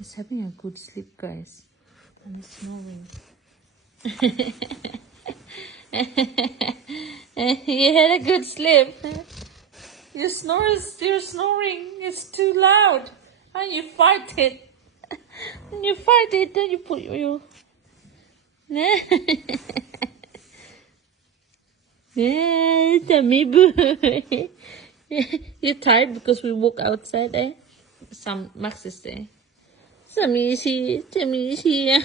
He's having a good sleep, guys. And he's snoring. You had a good sleep. Your snoring is too loud. And you fight it. And you fight it, then you put your... Yeah, tummy boo. You're tired because we walk outside, eh? Max is there. Tummy is here.